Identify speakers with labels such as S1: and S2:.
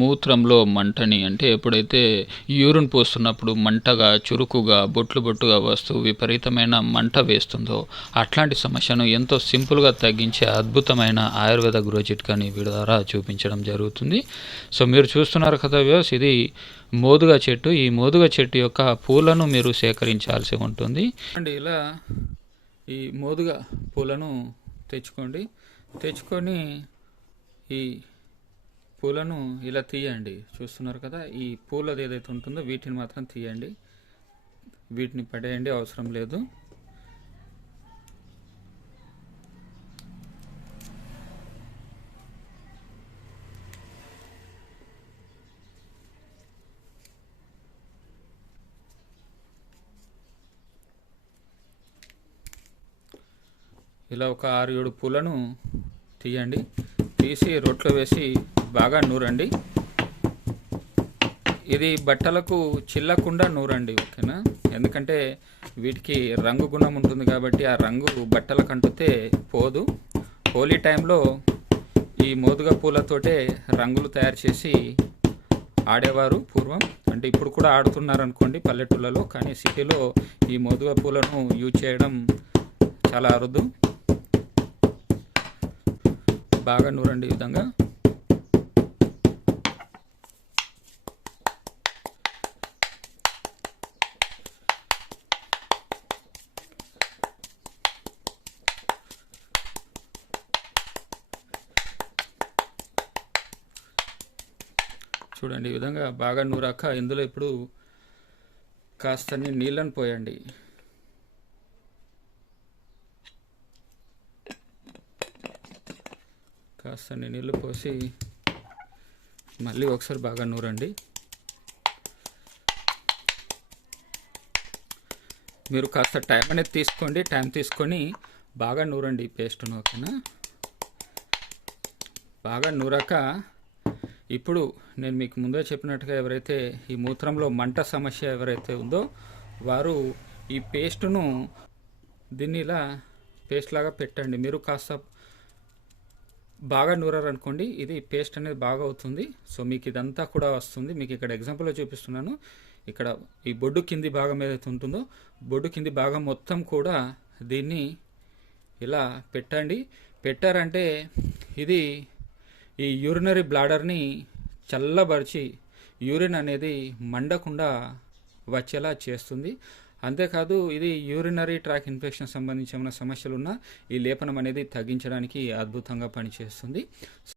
S1: మూత్రంలో మంటని అంటే ఎప్పుడైతే యూరిన్ పోస్తున్నప్పుడు మంటగా చురుకుగా బొట్లు బొట్టుగా వస్తూ విపరీతమైన మంట వేస్తుందో అట్లాంటి సమస్యను ఎంతో సింపుల్గా తగ్గించే అద్భుతమైన ఆయుర్వేద గృహ చిట్కాని వీడి ద్వారా చూపించడం జరుగుతుంది. సో మీరు చూస్తున్నారు కదా వ్యూస్ ఇది మోదుగా చెట్టు. ఈ మోదుగా చెట్టు యొక్క పూలను మీరు సేకరించాల్సి ఉంటుంది. అండ్ ఇలా ఈ మోదుగా పూలను తెచ్చుకోండి. తెచ్చుకొని ఈ పూలను ఇలా తీయండి. చూస్తున్నారు కదా ఈ పూలది ఏదైతే ఉంటుందో వీటిని మాత్రం తీయండి. వీటిని పడేయండి అవసరం లేదు. ఇలా ఒక ఆరు ఏడు పూలను తీయండి. తీసి రొట్టెలో వేసి బాగా నూరండి. ఇది బట్టలకు చిల్లకుండా నూరండి ఓకేనా? ఎందుకంటే వీటికి రంగు గుణం ఉంటుంది కాబట్టి ఆ రంగు బట్టలకు అంటుతే పోదు. హోలీ టైంలో ఈ మోదుగా పూలతోటే రంగులు తయారు చేసి ఆడేవారు పూర్వం. అంటే ఇప్పుడు కూడా ఆడుతున్నారు అనుకోండి పల్లెటూళ్ళలో కానీ సిటీలో ఈ మోదుగా పూలను యూజ్ చేయడం చాలా అరుదు. బాగా నూరండి ఈ విధంగా. చూడండి ఈ విధంగా బాగా నూరాక ఇందులో ఇప్పుడు కాస్తని నీళ్ళని పోయండి. కాస్తని నీళ్ళు పోసి మళ్ళీ ఒకసారి బాగా నూరండి. మీరు కాస్త టైం అనేది తీసుకోండి టైం తీసుకొని బాగా నూరండి ఈ పేస్ట్ను ఓకేనా? బాగా నూరాక ఇప్పుడు నేను మీకు ముందే చెప్పినట్టుగా ఎవరైతే ఈ మూత్రంలో మంట సమస్య ఎవరైతే ఉందో వారు ఈ పేస్టును దీన్ని ఇలా పేస్ట్ లాగా పెట్టండి. మీరు కాస్త బాగా నూరారనుకోండి ఇది పేస్ట్ అనేది బాగా అవుతుంది. సో మీకు ఇదంతా కూడా వస్తుంది. మీకు ఇక్కడ ఎగ్జాంపుల్లో చూపిస్తున్నాను. ఇక్కడ ఈ బొడ్డు కింది భాగం ఏదైతే ఉంటుందో బొడ్డు కింది భాగం మొత్తం కూడా దీన్ని ఇలా పెట్టండి. పెట్టారంటే ఇది ఈ యూరినరీ బ్లాడర్ని చల్లబరిచి యూరిన్ అనేది మండకుండా వచ్చేలా చేస్తుంది. అంతేకాదు ఇది యూరినరీ ట్రాక్ ఇన్ఫెక్షన్ సంబంధించి ఏమైనా సమస్యలు ఈ లేపనం అనేది తగ్గించడానికి అద్భుతంగా పనిచేస్తుంది.